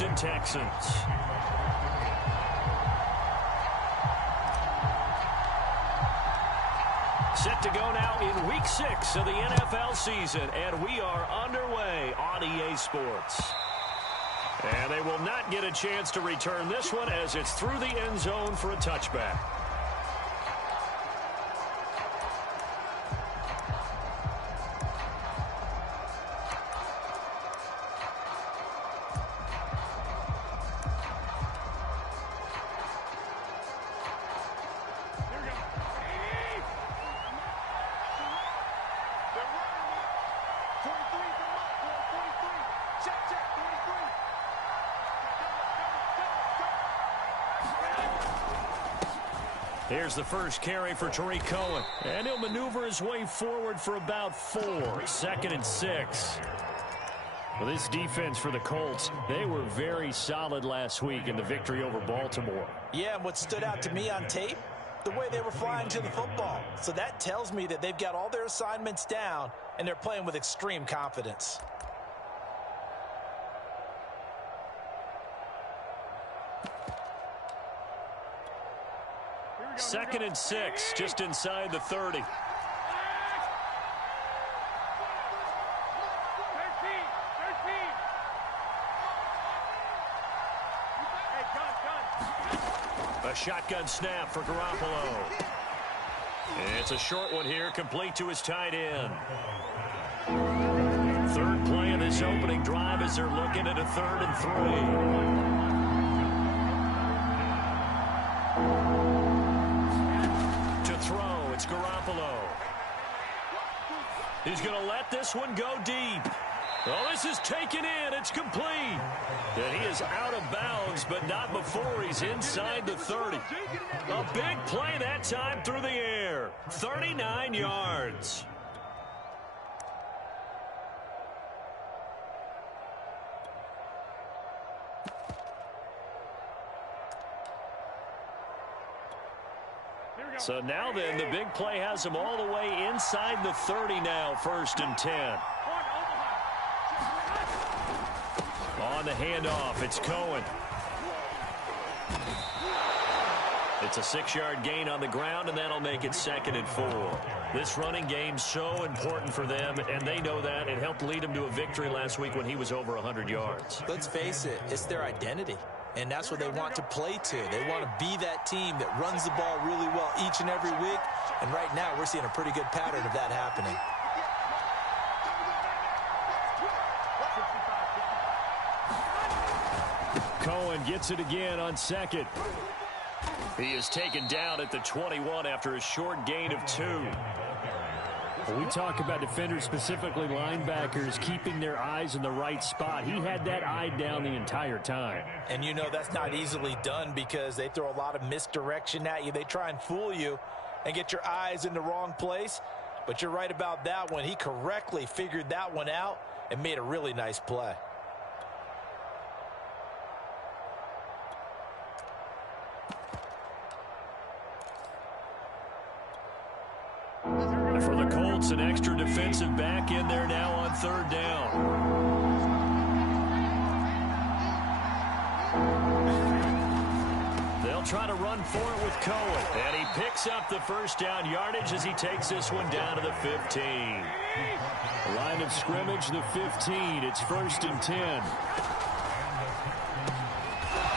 Houston Texans. Set to go now in Week 6 of the NFL season, and we are underway on EA Sports. And they will not get a chance to return this one as it's through the end zone for a touchback. Here's the first carry for Tariq Cohen. And he'll maneuver his way forward for about 4. 2nd and 6. Well, this defense for the Colts, they were very solid last week in the victory over Baltimore. Yeah, and what stood out to me on tape, the way they were flying to the football. So that tells me that they've got all their assignments down, and they're playing with extreme confidence. Second and 6, just inside the 30. A shotgun snap for Garoppolo. It's a short one here, complete to his tight end. Third play of this opening drive as they're looking at a 3rd and 3. To throw, it's Garoppolo. He's going to let this one go deep. Oh, this is taken in. It's complete. And he is out of bounds, but not before he's inside the 30. A big play that time through the air. 39 yards. So now then, the big play has him all the way inside the 30 now, 1st and 10. On the handoff, it's Cohen. It's a 6-yard gain on the ground, and that'll make it 2nd and 4. This running game's so important for them, and they know that. It helped lead them to a victory last week when he was over 100 yards. Let's face it, it's their identity, and that's what they want to play to. They want to be that team that runs the ball really well each and every week, and right now we're seeing a pretty good pattern of that happening. Cohen gets it again on 2nd. He is taken down at the 21 after a short gain of 2. When we talk about defenders, specifically linebackers, keeping their eyes in the right spot. He had that eye down the entire time. And you know that's not easily done because they throw a lot of misdirection at you. They try and fool you and get your eyes in the wrong place. But you're right about that one. He correctly figured that one out and made a really nice play. For the Colts, an extra defensive back in there now on 3rd down. They'll try to run for it with Cohen. And he picks up the 1st down yardage as he takes this one down to the 15. Line of scrimmage, the 15. It's 1st and 10.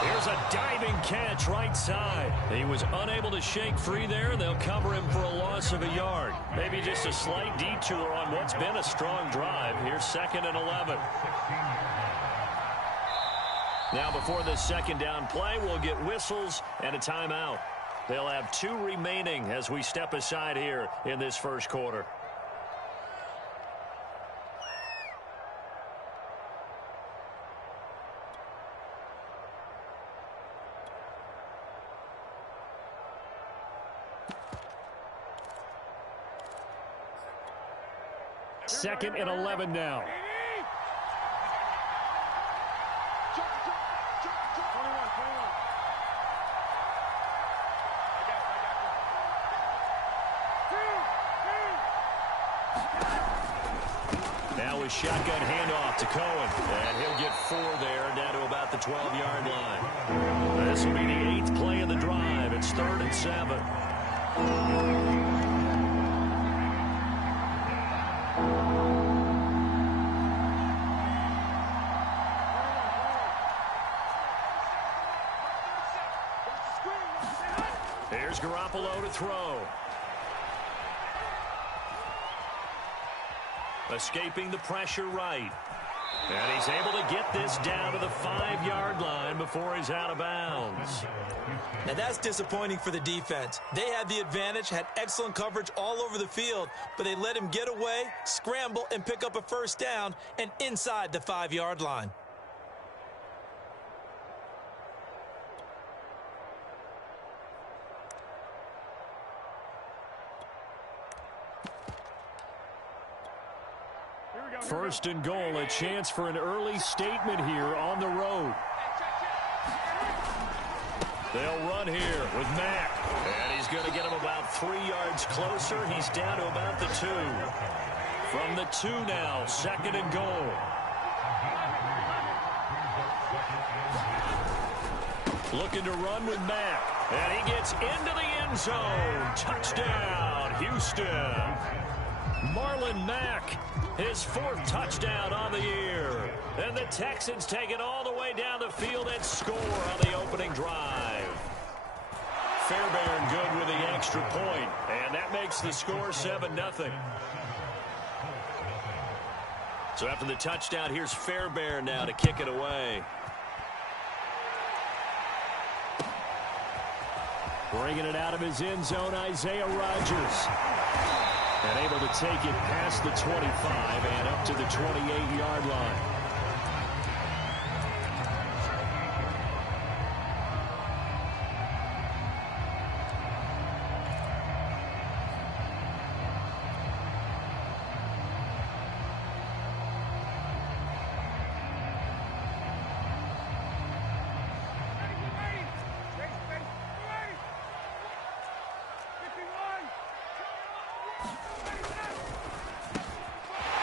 Here's a diving catch right side. He was unable to shake free there. They'll cover him for a loss of a yard. Maybe just a slight detour on what's been a strong drive. Here's 2nd and 11. Now before this 2nd down play, we'll get whistles and a timeout. They'll have 2 remaining as we step aside here in this 1st quarter. Second and 11 now. a shotgun handoff to Cohen. And he'll get 4 there, down to about the 12-yard line. This will be the 8th play of the drive. It's 3rd and 7. Here's Garoppolo to throw. Escaping the pressure right. And he's able to get this down to the 5-yard line before he's out of bounds. And that's disappointing for the defense. They had the advantage, had excellent coverage all over the field, but they let him get away, scramble, and pick up a first down and inside the 5-yard line. First and goal, a chance for an early statement here on the road. They'll run here with Mack. And he's going to get him about 3 yards closer. He's down to about the 2. From the 2 now, 2nd and goal. Looking to run with Mack. And he gets into the end zone. Touchdown, Houston. Marlon Mack, his 4th touchdown on the year. And the Texans take it all the way down the field and score on the opening drive. Fairbairn good with the extra point, and that makes the score 7-0. So after the touchdown, here's Fairbairn now to kick it away. Bringing it out of his end zone, Isaiah Rodgers. And able to take it past the 25 and up to the 28-yard line.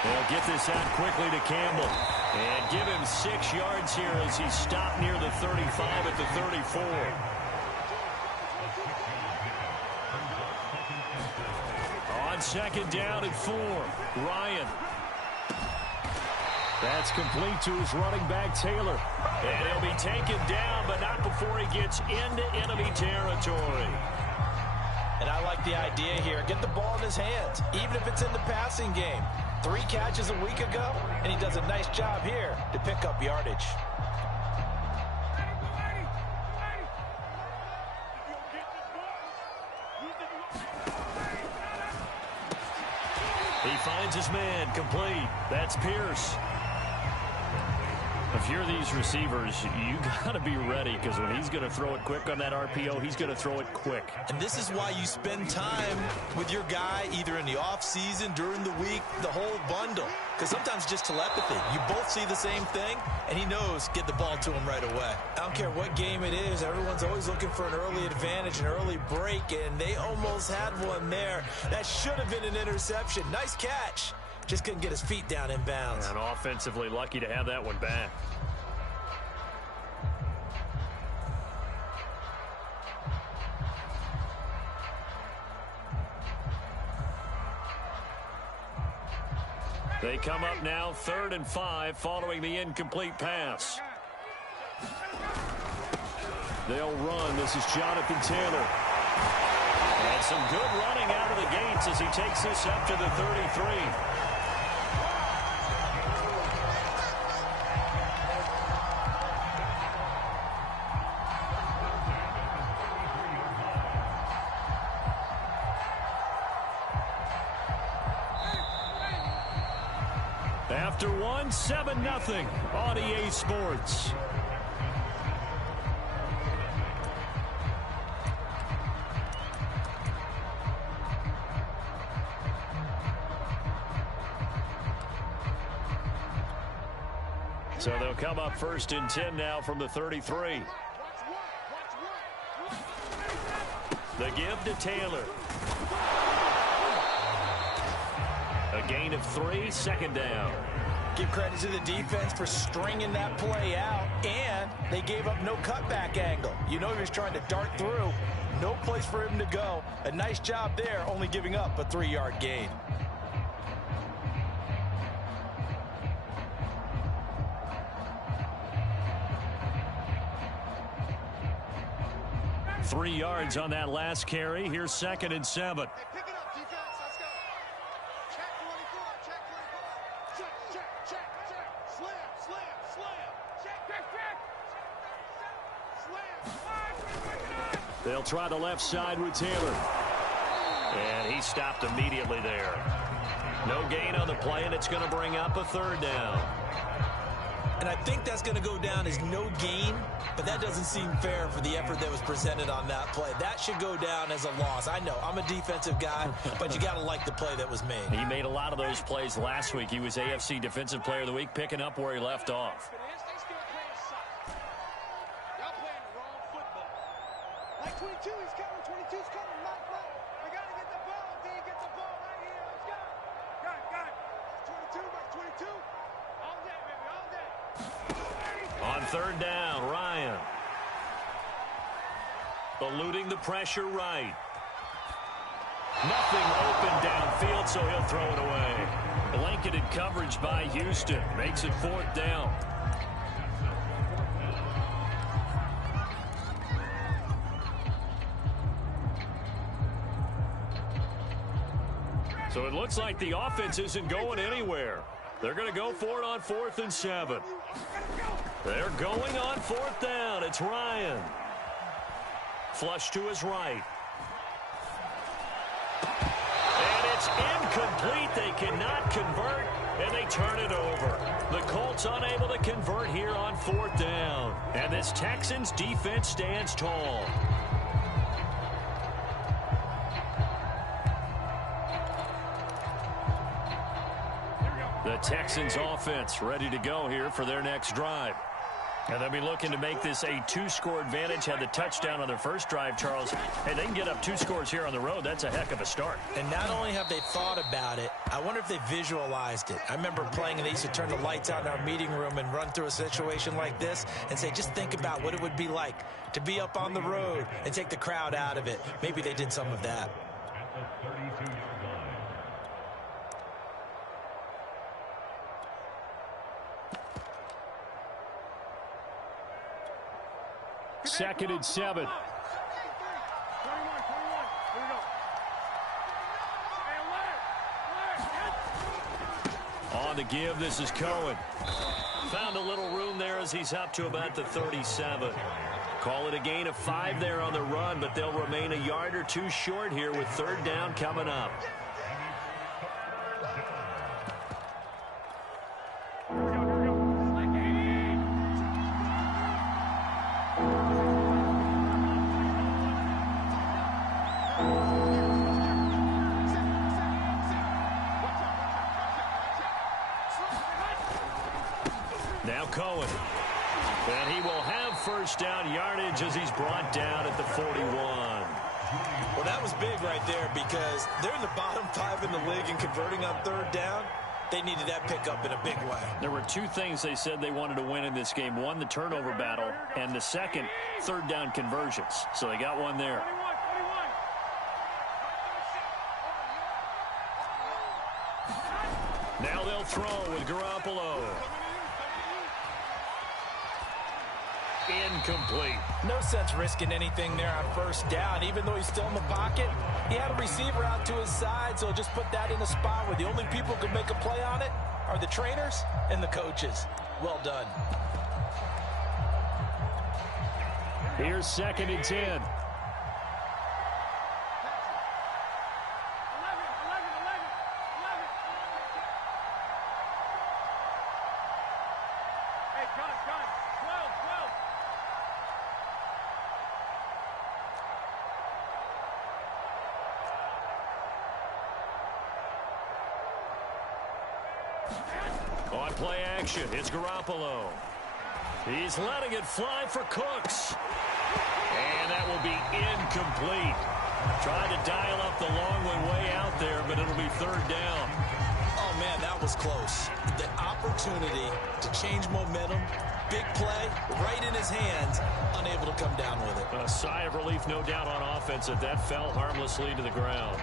They'll get this out quickly to Campbell. And give him 6 yards here as he stopped near the 35 at the 34. On 2nd down and 4. Ryan. That's complete to his running back, Taylor. And he'll be taken down, but not before he gets into enemy territory. And I like the idea here. Get the ball in his hands, even if it's in the passing game. 3 catches a week ago, and he does a nice job here to pick up yardage. He finds his man, complete. That's Pierce. If you're these receivers, you got to be ready, because when he's going to throw it quick on that RPO, he's going to throw it quick. And this is why you spend time with your guy either in the offseason, during the week, the whole bundle. Because sometimes just telepathy. You both see the same thing, and he knows get the ball to him right away. I don't care what game it is. Everyone's always looking for an early advantage, an early break, and they almost had one there. That should have been an interception. Nice catch. Just couldn't get his feet down in bounds. And offensively lucky to have that one back. They come up now 3rd and 5 following the incomplete pass. They'll run. This is Jonathan Taylor. And some good running out of the gates as he takes this up to the 33. After 7-0 on EA Sports. So they'll come up 1st and 10 now from the 33. The give to Taylor. A gain of 3, 2nd down. Give credit to the defense for stringing that play out, and they gave up no cutback angle. You know he was trying to dart through. No place for him to go. A nice job there, only giving up a 3-yard gain. Three yards on that last carry. Here's 2nd and 7. Hey, pick it up, defense. Let's go. Check 24. Check 24. Check. Slam. Check. Slam. They'll try the left side with Taylor. And he stopped immediately there. No gain on the play, and it's going to bring up a 3rd down. And I think that's going to go down as no gain, but that doesn't seem fair for the effort that was presented on that play. That should go down as a loss. I know, I'm a defensive guy, but you got to like the play that was made. He made a lot of those plays last week. He was AFC Defensive Player of the Week, picking up where he left off. Y'all playing the wrong football. Like 22, he's coming. 22's coming. Not. We got to get the ball. D, get the ball right here. Let's go. Got it. 22, by 22. All day, baby, all day. On 3rd down, Ryan. Eluding the pressure right. Nothing open downfield, so he'll throw it away. Blanketed coverage by Houston. Makes it 4th down. So it looks like the offense isn't going anywhere. They're going to go for it on 4th and 7. They're going on 4th down. It's Ryan. Flush to his right. And it's incomplete. They cannot convert, and they turn it over. The Colts unable to convert here on 4th down. And this Texans defense stands tall. The Texans offense ready to go here for their next drive. And they'll be looking to make this a 2-score advantage. Had the touchdown on their first drive, Charles. Hey, they can get up 2 scores here on the road. That's a heck of a start. And not only have they thought about it, I wonder if they visualized it. I remember playing, and they used to turn the lights out in our meeting room and run through a situation like this and say, just think about what it would be like to be up on the road and take the crowd out of it. Maybe they did some of that. 2nd and 7. On the give, this is Cohen. Found a little room there as he's up to about the 37. Call it a gain of 5 there on the run, but they'll remain a yard or 2 short here with 3rd down coming up. Now Cohen. And he will have 1st down yardage as he's brought down at the 41. Well, that was big right there because they're in the bottom 5 in the league and converting on 3rd down. They needed that pickup in a big way. There were 2 things they said they wanted to win in this game. One, the turnover battle, and the second, 3rd down conversions. So they got one there. Now they'll throw with Garoppolo. Incomplete. No sense risking anything there on 1st down. Even though he's still in the pocket, he had a receiver out to his side, so just put that in a spot where the only people who can make a play on it are the trainers and the coaches. Well done. Here's 2nd and 10. On play action, it's Garoppolo. He's letting it fly for Cooks. And that will be incomplete. Tried to dial up the long one way out there, but it'll be 3rd down. Oh, man, that was close. The opportunity to change momentum, big play, right in his hands, unable to come down with it. A sigh of relief, no doubt, on offense that fell harmlessly to the ground.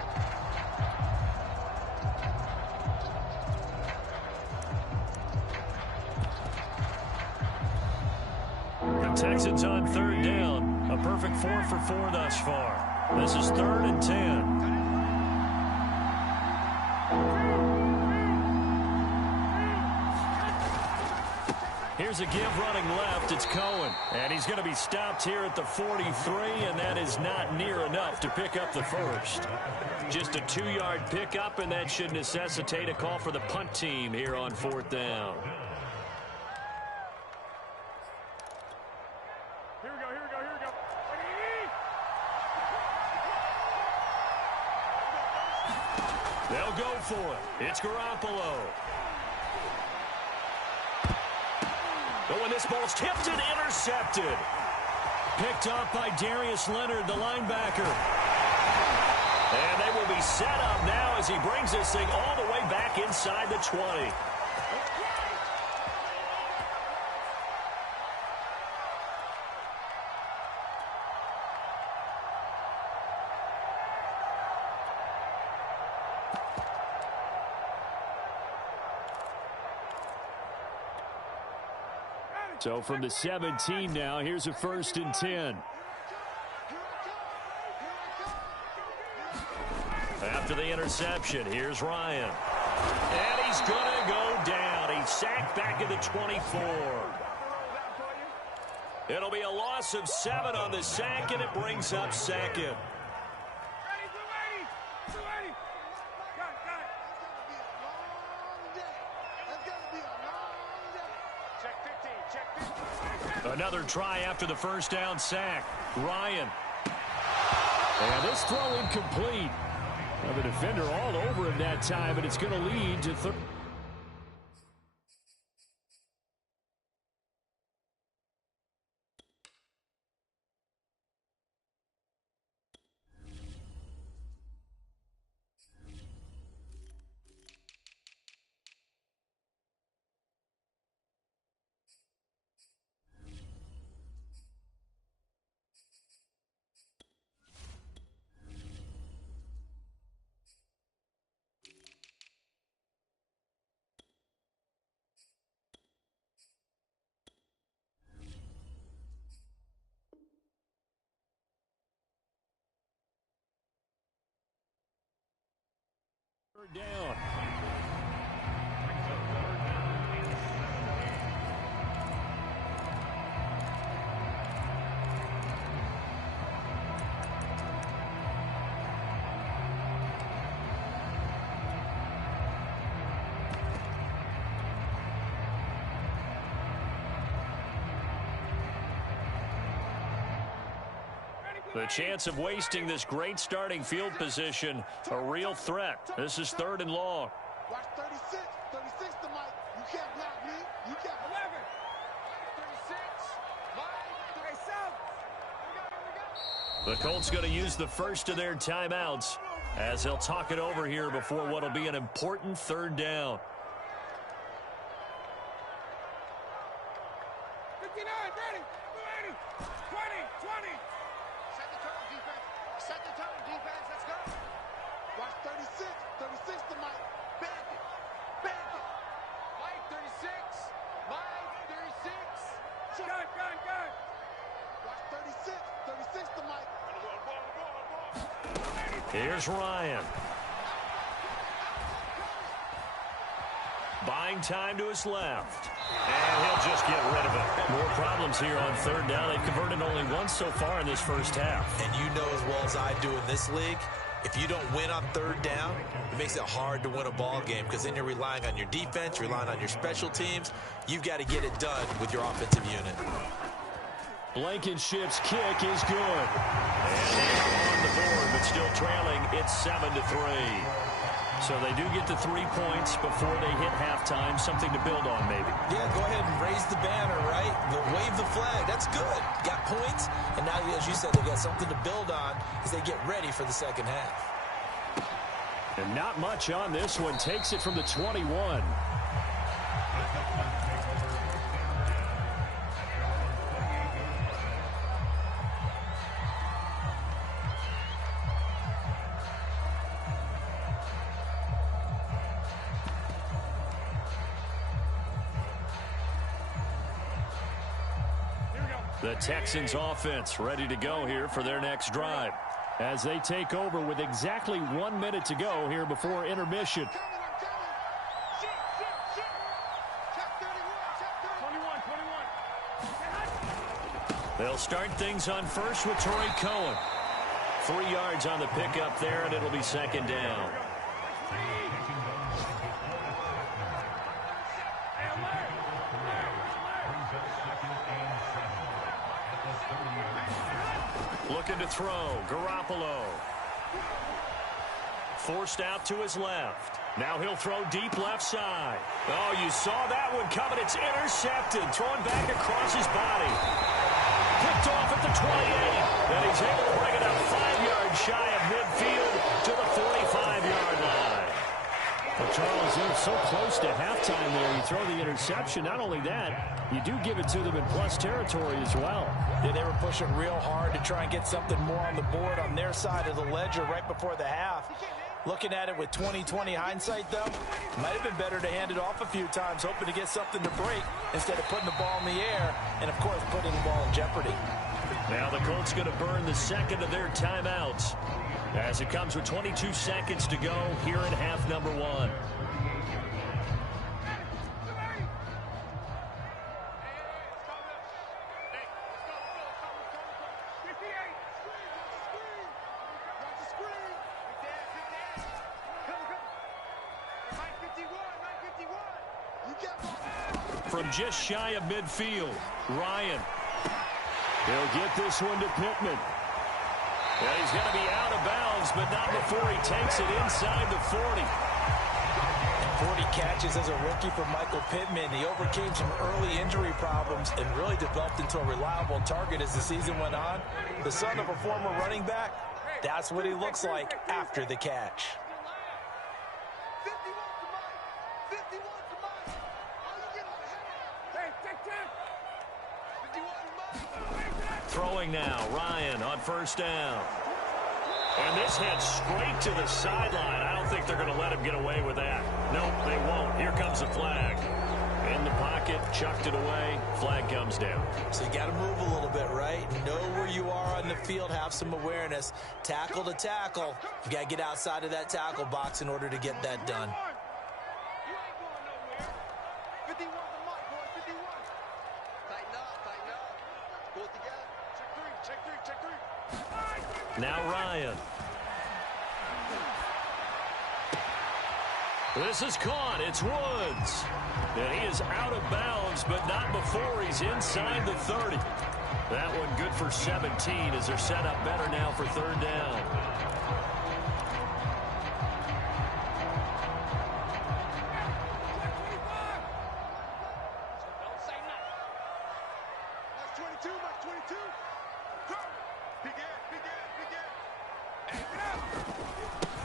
The Texans on third down. A perfect 4 for 4 thus far. This is 3rd and 10. Here's a give running left. It's Cohen. And he's going to be stopped here at the 43, and that is not near enough to pick up the first. Just a 2-yard pickup, and that should necessitate a call for the punt team here on 4th down. Here we go. They'll go for it. It's Garoppolo. But when this ball's tipped and intercepted. Picked up by Darius Leonard, the linebacker. And they will be set up now as he brings this thing all the way back inside the 20. So from the 17 now, here's a 1st and 10. After the interception, here's Ryan. And he's going to go down. He's sacked back at the 24. It'll be a loss of 7 on the sack, and it brings up 2nd. Another try after the 1st down sack. Ryan. And this throw incomplete. Well, the defender all over him that time, and it's going to lead to 3rd. Down. The chance of wasting this great starting field position, a real threat. This is 3rd and long. Watch 36. 36 to Mike. You can't block me. You can't. 11. 36. Mike. 37. The Colts going to use the first of their timeouts as they'll talk it over here before what will be an important 3rd down. 59. Ready. 20. 20. Set the tone, defense. Let's go. Watch 36. 36 to Mike. Back it. Mike 36. Mike 36. Gun. Watch 36. 36 to Mike. Here's Ryan. Buying time to his left. And he'll just get rid of it. More problems here on 3rd down. They've converted only once so far in this first half. And you know as well as I do in this league, if you don't win on 3rd down, it makes it hard to win a ball game because then you're relying on your defense, relying on your special teams. You've got to get it done with your offensive unit. Blankenship's kick is good. And they are on the board, but still trailing. It's 7-3. So they do get the 3 points before they hit halftime. Something to build on, maybe. Yeah, go ahead and raise the banner, right? Wave the flag. That's good. Got points. And now, as you said, they've got something to build on as they get ready for the second half. And not much on this one. Takes it from the 21. The Texans offense ready to go here for their next drive as they take over with exactly 1 minute to go here before intermission. They'll start things on first with Torrey Cohen. 3 yards on the pickup there, and it'll be second down. Looking to throw, Garoppolo. Forced out to his left. Now he'll throw deep left side. Oh, you saw that one coming. It's intercepted. Thrown back across his body. Picked off at the 28. And he's able to bring it up 5 yards shy of midfield to the 45-yard line. Well, Charles, they're so close to halftime there. You throw the interception. Not only that, you do give it to them in plus territory as well. Yeah, they were pushing real hard to try and get something more on the board on their side of the ledger right before the half. Looking at it with 20/20 hindsight, though, might have been better to hand it off a few times, hoping to get something to break instead of putting the ball in the air and, of course, putting the ball in jeopardy. Now the Colts going to burn the second of their timeouts as it comes with 22 seconds to go here in half number 1. From just shy of midfield, Ryan. He'll get this one to Pittman. And he's going to be out of bounds, but not before he takes it inside the 40. 40 catches as a rookie for Michael Pittman. He overcame some early injury problems and really developed into a reliable target as the season went on. The son of a former running back, that's what he looks like after the catch. Throwing now, Ryan on first down. And this head straight to the sideline. I don't think they're going to let him get away with that. Nope, they won't. Here comes the flag. In the pocket, chucked it away. Flag comes down. So you got to move a little bit, right? Know where you are on the field, have some awareness. Tackle to tackle. You got to get outside of that tackle box in order to get that done. Now Ryan. This is caught. It's Woods. And he is out of bounds, but not before he's inside the 30. That one good for 17 as they're set up better now for third down.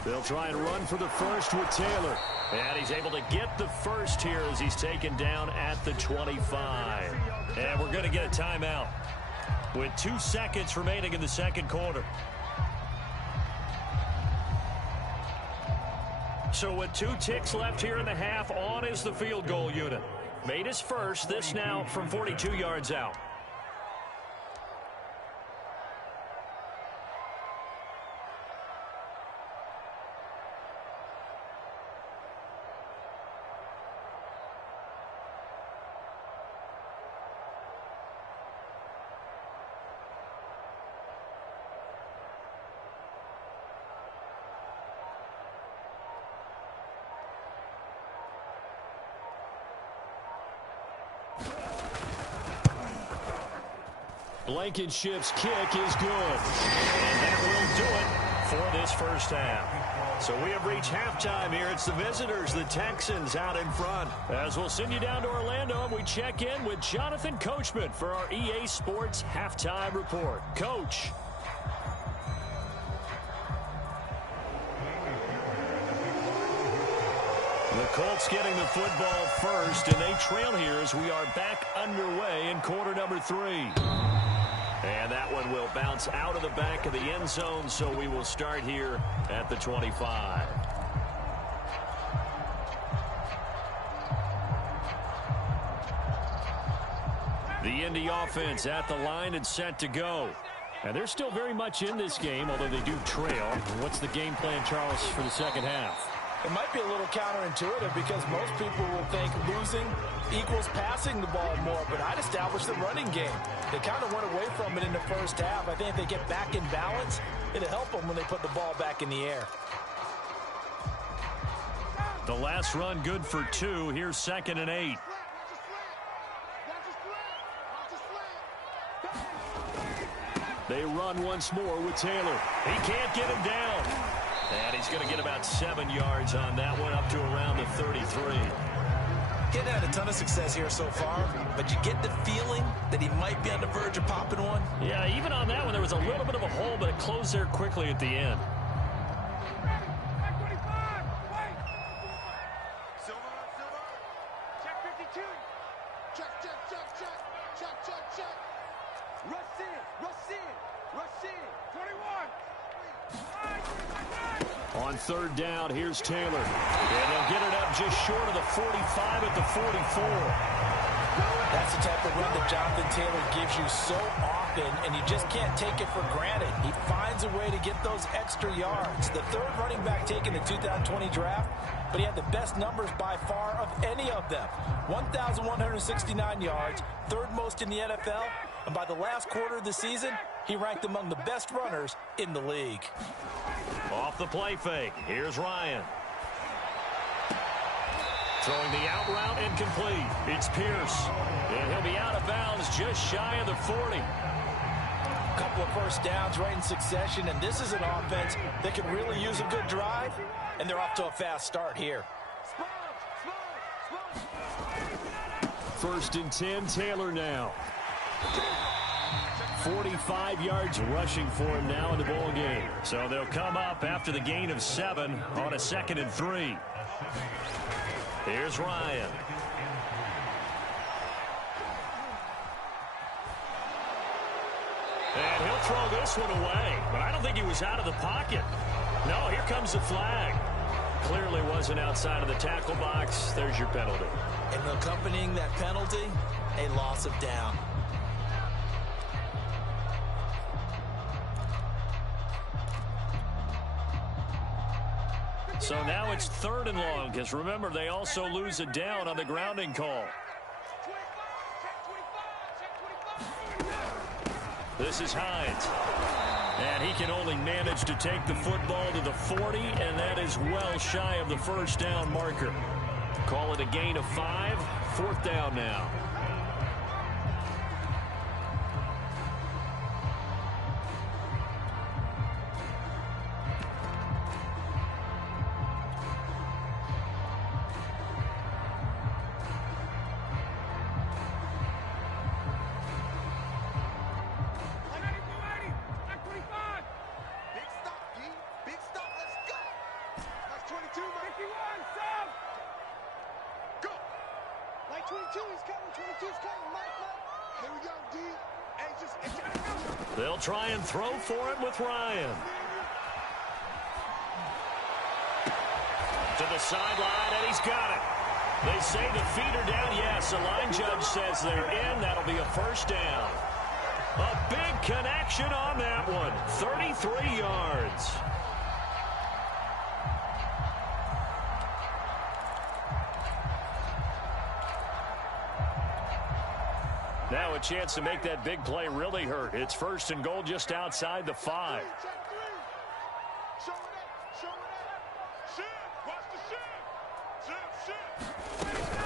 They'll try and run for the first with Taylor. And he's able to get the first here as he's taken down at the 25. And we're going to get a timeout with 2 seconds remaining in the second quarter. So with 2 ticks left here in the half, on is the field goal unit. Made his first, this now from 42 yards out. Blankenship's kick is good. And that will do it for this first half. So we have reached halftime here. It's the visitors, the Texans, out in front. As we'll send you down to Orlando, and we check in with Jonathan Coachman for our EA Sports Halftime Report. Coach. The Colts getting the football first, and they trail here as we are back underway in quarter number 3. And that one will bounce out of the back of the end zone, so we will start here at the 25. The Indy offense at the line and set to go. And they're still very much in this game, although they do trail. What's the game plan, Charles, for the second half? It might be a little counterintuitive because most people will think losing equals passing the ball more, but I'd establish the running game. They kind of went away from it in the first half. I think if they get back in balance, it'll help them when they put the ball back in the air. The last run good for 2. Here's 2nd and 8. They run once more with Taylor. He can't get him down. And he's going to get about 7 yards on that one, up to around the 33. Getting had a ton of success here so far, but you get the feeling that he might be on the verge of popping one. Yeah, even on that one, there was a little bit of a hole, but it closed there quickly at the end. On 3rd down, here's Taylor. And they'll get it up just short of the 45 at the 44. That's the type of run that Jonathan Taylor gives you so often, and you just can't take it for granted. He finds a way to get those extra yards. The 3rd running back taken in the 2020 draft, but he had the best numbers by far of any of them. 1,169 yards, 3rd most in the NFL, and by the last quarter of the season, he ranked among the best runners in the league. Off the play fake, here's Ryan. Throwing the out route incomplete. It's Pierce. And he'll be out of bounds just shy of the 40. A couple of first downs right in succession, and this is an offense that can really use a good drive, and they're off to a fast start here. 1st and 10, Taylor now. 45 yards rushing for him now in the ball game. So they'll come up after the gain of 7 on a 2nd and 3. Here's Ryan. And he'll throw this one away, but I don't think he was out of the pocket. No, here comes the flag. Clearly wasn't outside of the tackle box. There's your penalty. And accompanying that penalty, a loss of down. So now it's 3rd and long, because remember, they also lose a down on the grounding call. This is Hines. And he can only manage to take the football to the 40, and that is well shy of the 1st down marker. Call it a gain of 5, 4th down now. They'll try and throw for him with Ryan. To the sideline, and he's got it. They say the feet are down. Yes, the line judge says they're in. That'll be a 1st down. A big connection on that one. 33 yards. Now a chance to make that big play really hurt. It's 1st and goal just outside the 5.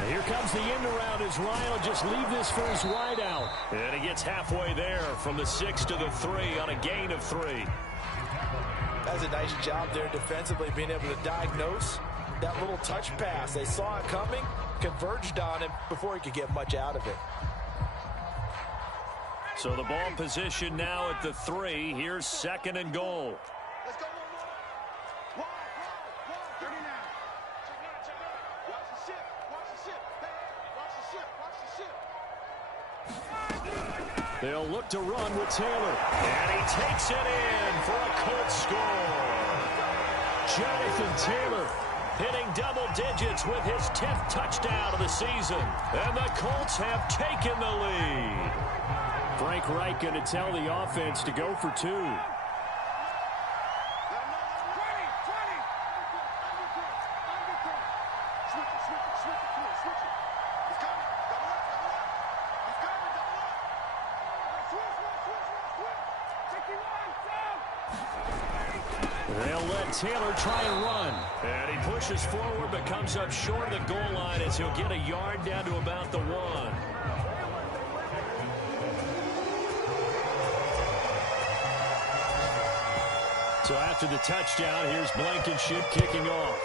And here comes the end around as Ryan will just leave this for his wide out. And he gets halfway there from the 6 to the 3 on a gain of 3. That's a nice job there defensively, being able to diagnose that little touch pass. They saw it coming, converged on him before he could get much out of it. So the ball position now at the 3. Here's 2nd and goal. They'll look to run with Taylor. And he takes it in for a Colts score. Jonathan Taylor hitting double digits with his 10th touchdown of the season. And the Colts have taken the lead. Frank Reich going to tell the offense to go for two. They'll let Taylor try and run. And he pushes forward but comes up short of the goal line as he'll get a yard down to about the 1. So after the touchdown, here's Blankenship kicking off.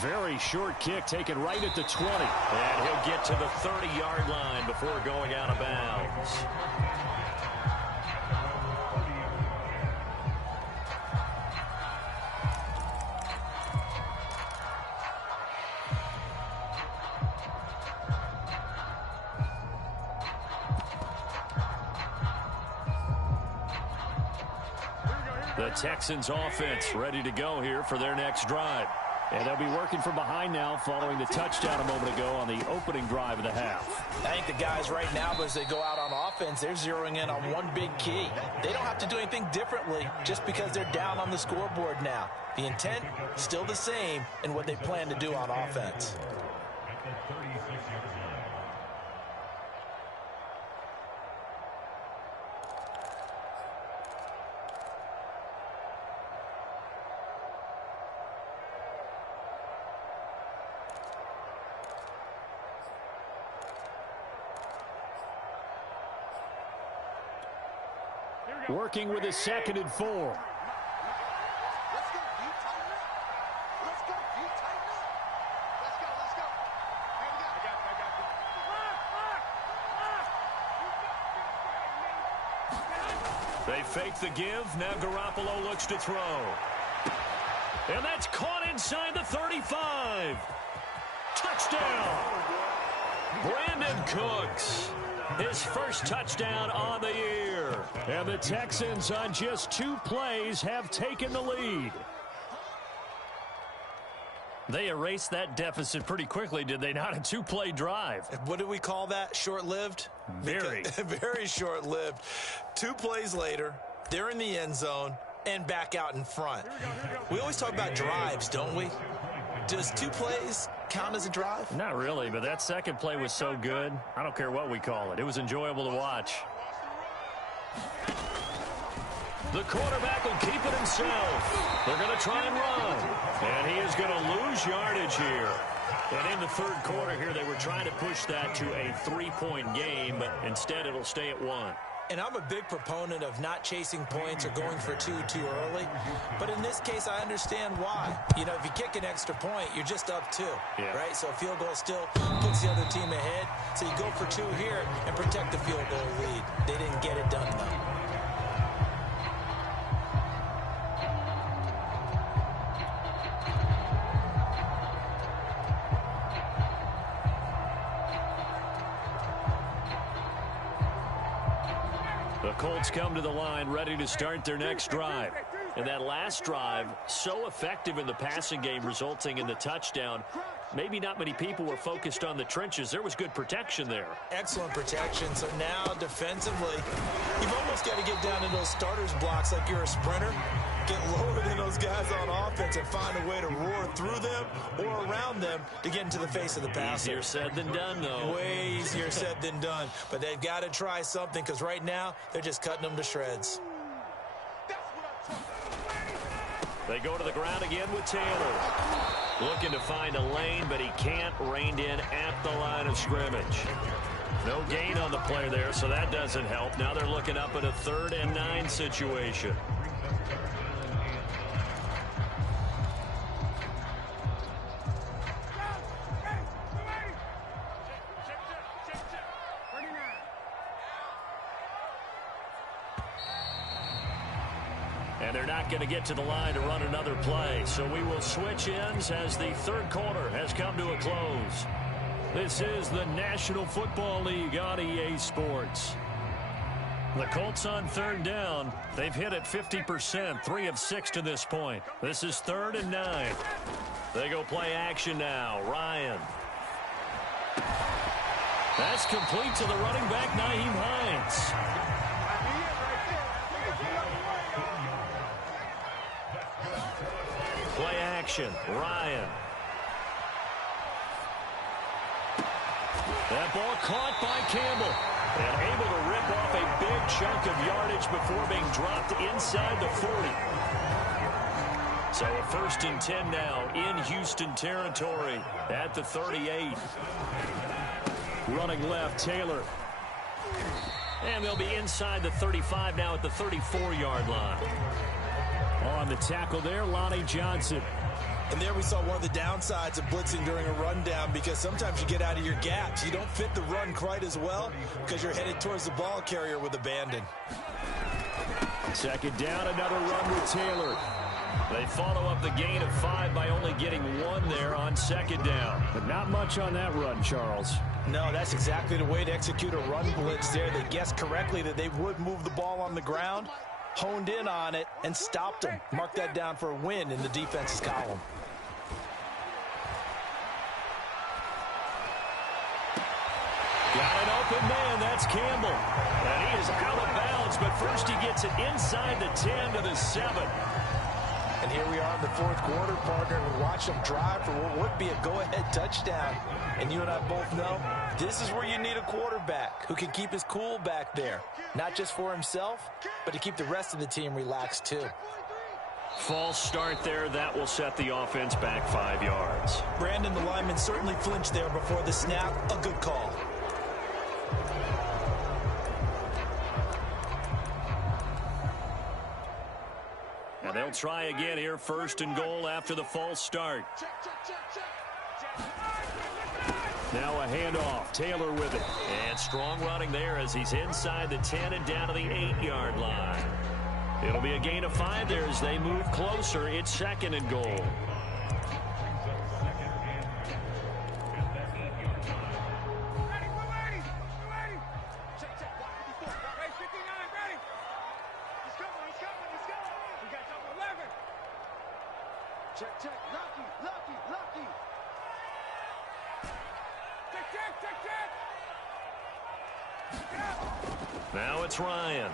Very short kick taken right at the 20. And he'll get to the 30-yard line before going out of bounds. The Texans offense ready to go here for their next drive. And they'll be working from behind now following the touchdown a moment ago on the opening drive of the half. I think the guys right now, as they go out on offense, they're zeroing in on one big key. They don't have to do anything differently just because they're down on the scoreboard now. The intent still the same in what they plan to do on offense. Working with his 2nd and 4. Let's go. You tighten up. Let's go. You tighten up. Let's go. Let's go. Here we go. I got you. They fake the give. Now Garoppolo looks to throw. And that's caught inside the 35. Touchdown. Brandon Cooks. His first touchdown on the year. And the Texans on just 2 plays have taken the lead. They erased that deficit pretty quickly, did they not? A 2-play drive. What do we call that? Short-lived? Very. Very short-lived. 2 plays later, they're in the end zone and back out in front. We always talk about drives, don't we? Does 2 plays count as a drive? Not really, but that second play was so good. I don't care what we call it. It was enjoyable to watch. The quarterback will keep it himself. They're going to try and run. And he is going to lose yardage here. And in the 3rd quarter here, they were trying to push that to a 3-point game, but instead it'll stay at 1. And I'm a big proponent of not chasing points or going for 2 too early. But in this case, I understand why. You know, if you kick an extra point, you're just up 2, right? So a field goal still puts the other team ahead. So you go for 2 here and protect the field goal lead. They didn't get it done, though. The Colts come to the line ready to start their next drive. And that last drive, so effective in the passing game, resulting in the touchdown. Maybe not many people were focused on the trenches. There was good protection there. Excellent protection. So now, defensively, you've almost got to get down to those starters blocks like you're a sprinter. Get lower than those guys on offense and find a way to roar through them or around them to get into the face of the passer. Easier said than done, though. Way easier said than done. But they've got to try something because right now they're just cutting them to shreds. They go to the ground again with Taylor. Looking to find a lane, but he can't. Reined in at the line of scrimmage. No gain on the play there, so that doesn't help. Now they're looking up at a 3rd and 9 situation. And they're not going to get to the line to run another play. So we will switch ends as the 3rd quarter has come to a close. This is the National Football League on EA Sports. The Colts on third down. They've hit it 50%, 3 of 6 to this point. This is 3rd and 9. They go play action now. Ryan. That's complete to the running back, Nyheim Hines. Play action. Ryan. That ball caught by Campbell. And able to rip off a big chunk of yardage before being dropped inside the 40. So a 1st and 10 now in Houston territory at the 38. Running left, Taylor. And they'll be inside the 35 now at the 34-yard line. On the tackle there, Lonnie Johnson. And there we saw one of the downsides of blitzing during a rundown, because sometimes you get out of your gaps. You don't fit the run quite as well because you're headed towards the ball carrier with abandon. 2nd down, another run with Taylor. They follow up the gain of 5 by only getting 1 there on 2nd down. But not much on that run, Charles. No, that's exactly the way to execute a run blitz there. They guessed correctly that they would move the ball on the ground, honed in on it, and stopped them. Mark that down for a win in the defense's column. Got an open man. That's Campbell. And he is out of bounds, but first he gets it inside the 10 to the 7. And here we are in the 4th quarter, partner, and we watch them drive for what would be a go-ahead touchdown. And you and I both know this is where you need a quarterback who can keep his cool back there. Not just for himself, but to keep the rest of the team relaxed too. False start there. That will set the offense back 5 yards. Brandon, the lineman, certainly flinched there before the snap. A good call. And they'll try again here, 1st and goal after the false start. Now a handoff. Taylor with it. And strong running there as he's inside the 10 and down to the 8-yard line. It'll be a gain of 5 there as they move closer. It's 2nd and goal. Check. Lucky. Check. Now it's Ryan.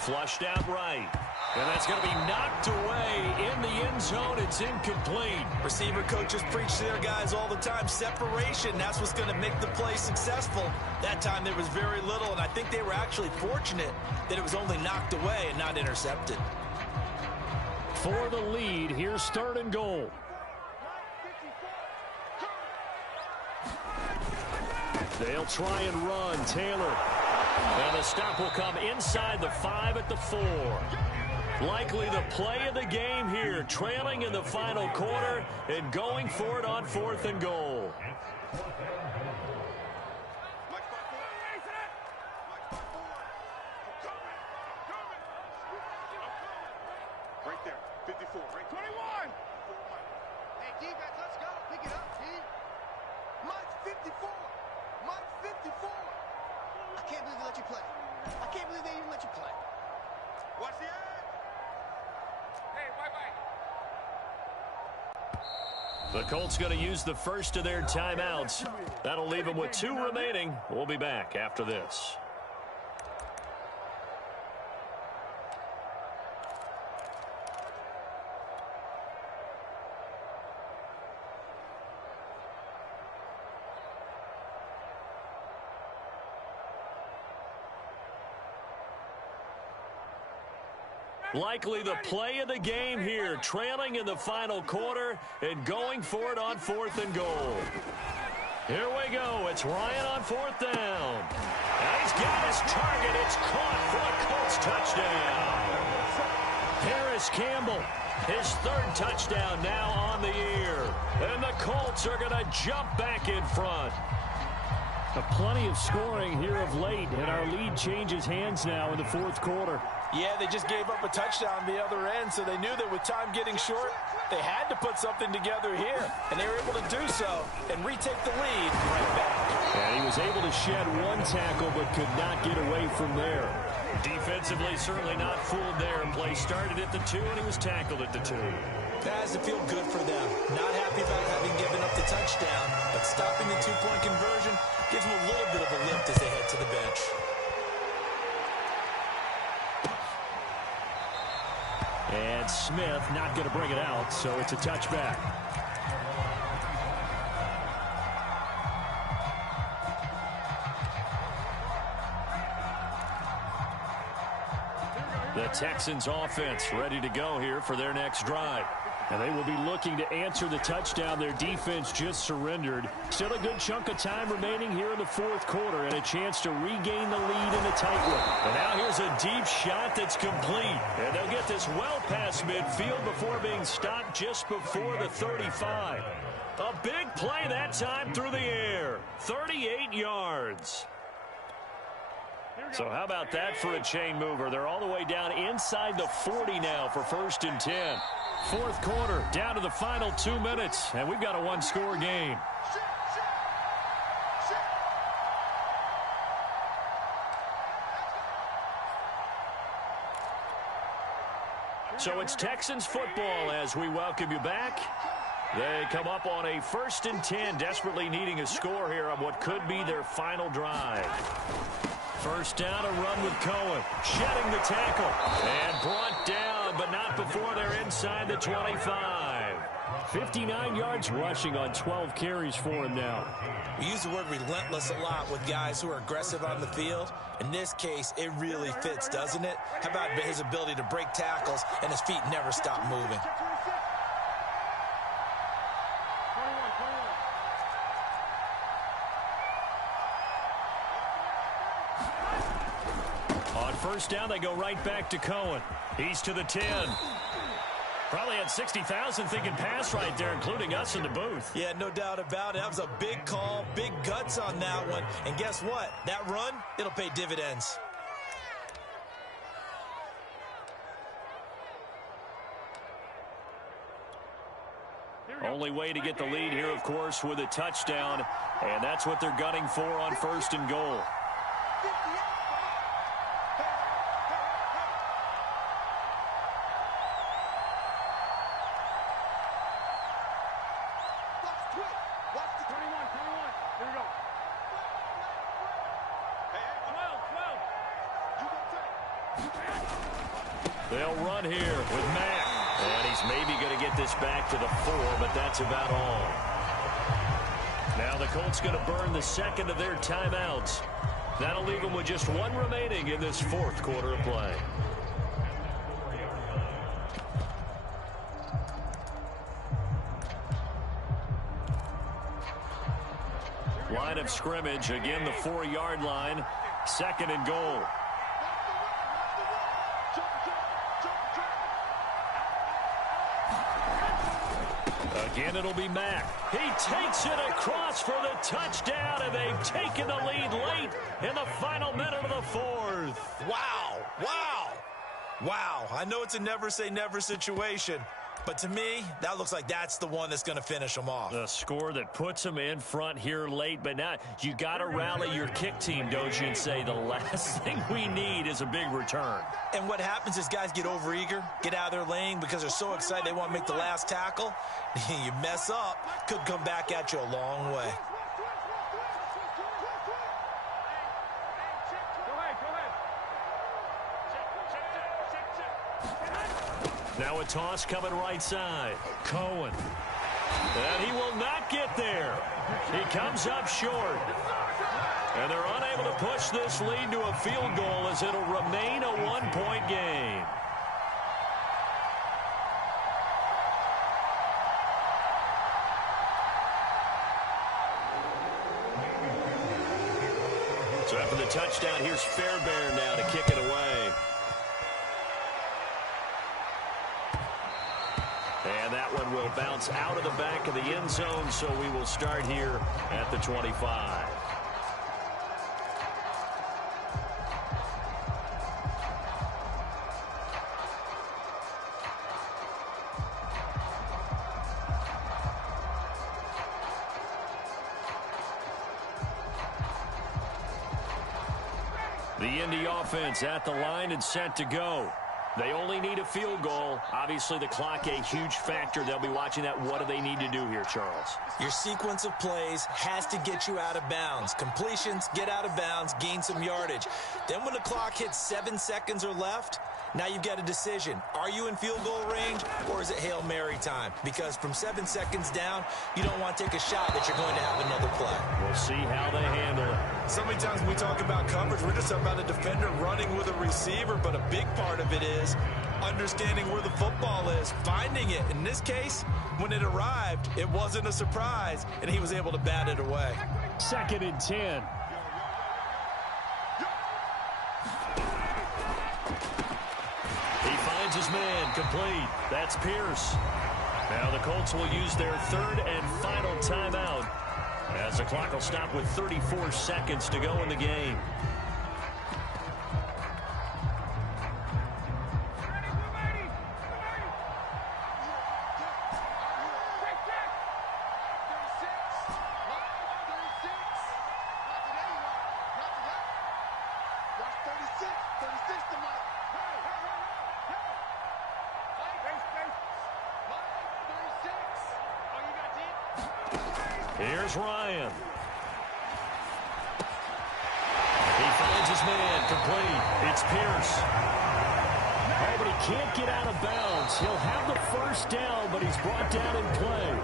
Flushed out right. And that's going to be knocked away in the end zone. It's incomplete. Receiver coaches preach to their guys all the time. Separation, that's what's going to make the play successful. That time there was very little, and I think they were actually fortunate that it was only knocked away and not intercepted. For the lead, here's 3rd and goal. They'll try and run. Taylor. And the stop will come inside the 5 at the 4. Likely the play of the game here, trailing in the final quarter and going for it on 4th and goal. Right there, 54, right 21. Hey, defense, let's go. Pick it up, D. Mike 54. Mike 54. I can't believe they let you play. I can't believe they even let you play. Watch the edge. Hey, bye-bye. The Colts going to use the first of their timeouts. That'll leave them with 2 remaining. We'll be back after this. Likely the play of the game here, trailing in the final quarter and going for it on 4th and goal. Here we go. It's Ryan on 4th down. And he's got his target. It's caught for a Colts touchdown. Harris Campbell, his 3rd touchdown now on the year. And the Colts are going to jump back in front. Plenty of scoring here of late, and our lead changes hands now in the fourth quarter. Yeah, they just gave up a touchdown the other end, so they knew that with time getting short, they had to put something together here, and they were able to do so and retake the lead right back. And he was able to shed one tackle but could not get away from there. Defensively, certainly not fooled there. Play started at the 2, and he was tackled at the 2. That has to feel good for them. Not happy about having given up the touchdown, but stopping the 2-point conversion gives them a little bit of a lift as they head to the bench. And Smith not going to bring it out, so it's a touchback. The Texans offense ready to go here for their next drive. And they will be looking to answer the touchdown their defense just surrendered. Still a good chunk of time remaining here in the fourth quarter and a chance to regain the lead in a tight one. And now here's a deep shot that's complete. And they'll get this well past midfield before being stopped just before the 35. A big play that time through the air. 38 yards. So how about that for a chain mover? They're all the way down inside the 40 now for 1st and 10. Fourth quarter, down to the final 2 minutes, and we've got a one-score game. So it's Texans football as we welcome you back. They come up on a 1st and 10, desperately needing a score here on what could be their final drive. First down, a run with Cohen, shedding the tackle, and brought down, but not before they're inside the 25. 59 yards rushing on 12 carries for him now. We use the word relentless a lot with guys who are aggressive on the field. In this case, it really fits, doesn't it? How about his ability to break tackles and his feet never stop moving? First down, they go right back to Cohen. He's to the 10. Probably had 60,000 thinking pass right there, including us in the booth. Yeah, no doubt about it. That was a big call, big guts on that one. And guess what? That run, it'll pay dividends. Only way to get the lead here, of course, with a touchdown. And that's what they're gunning for on 1st and goal. They'll run here with Mack. And he's maybe going to get this back to the 4, but that's about all. Now the Colts going to burn the second of their timeouts. That'll leave them with just one remaining in this fourth quarter of play. Line of scrimmage, again the 4-yard line. 2nd and goal. Again, it'll be Mack. He takes it across for the touchdown, and they've taken the lead late in the final minute of the fourth. Wow, wow, wow. I know it's a never-say-never situation, but to me, that looks like that's the one that's going to finish them off. The score that puts them in front here late, but now you got to rally your kick team, don't you, and say the last thing we need is a big return. And what happens is guys get overeager, get out of their lane because they're so excited they want to make the last tackle. You mess up, could come back at you a long way. Now a toss coming right side. Cohen. And he will not get there. He comes up short. And they're unable to push this lead to a field goal as it'll remain a one-point game. So after the touchdown, here's Fairbairn now to kick it away. And that one will bounce out of the back of the end zone, so we will start here at the 25. The Indy offense at the line and set to go. They only need a field goal. Obviously, the clock a huge factor. They'll be watching that. What do they need to do here, Charles? Your sequence of plays has to get you out of bounds. Completions, get out of bounds, gain some yardage. Then when the clock hits 7 seconds or left, now you've got a decision. Are you in field goal range, or is it Hail Mary time? Because from 7 seconds down, you don't want to take a shot that you're going to have another play. We'll see how they handle it. So many times when we talk about coverage, we're just talking about a defender running with a receiver, but a big part of it is understanding where the football is, finding it. In this case, when it arrived, it wasn't a surprise, and he was able to bat it away. 2nd and 10. He finds his man, complete. That's Pierce. Now the Colts will use their 3rd and final timeout as the clock will stop with 34 seconds to go in the game. Here's Ryan. He finds his man, complete. It's Pierce. Oh, but he can't get out of bounds. He'll have the first down, but he's brought down in play.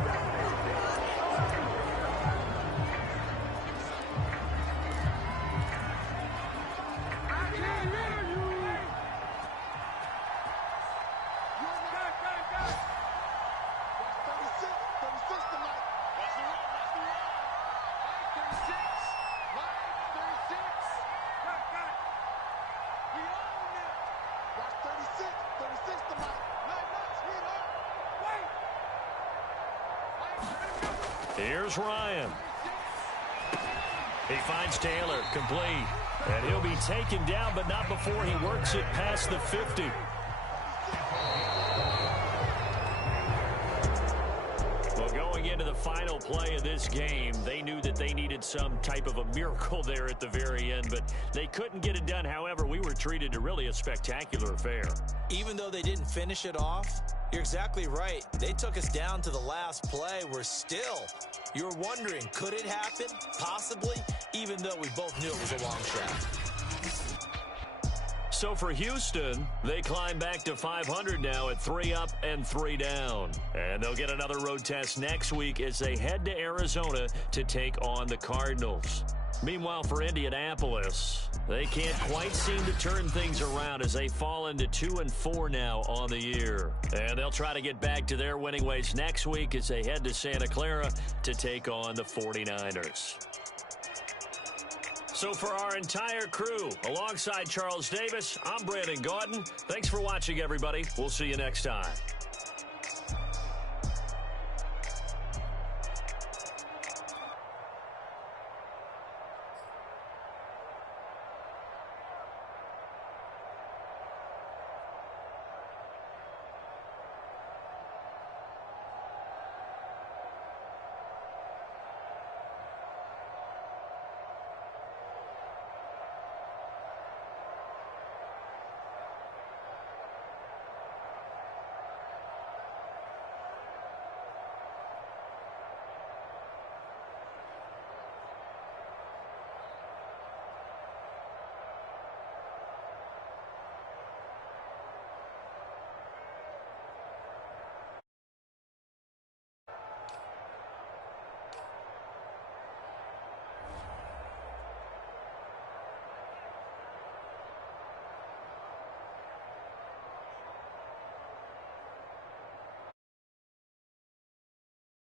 Here's Ryan. He finds Taylor, complete. And he'll be taken down, but not before he works it past the 50. Well, going into the final play of this game, they knew that they needed some type of a miracle there at the very end, but they couldn't get it done. However, we were treated to really a spectacular affair. Even though they didn't finish it off, you're exactly right. They took us down to the last play. We're still, you're wondering, could it happen? Possibly, even though we both knew it was a long shot. So for Houston, they climb back to 500 now at 3 up and 3 down. And they'll get another road test next week as they head to Arizona to take on the Cardinals. Meanwhile, for Indianapolis, they can't quite seem to turn things around as they fall into 2-4 now on the year. And they'll try to get back to their winning ways next week as they head to Santa Clara to take on the 49ers. So for our entire crew, alongside Charles Davis, I'm Brandon Gaudin. Thanks for watching, everybody. We'll see you next time.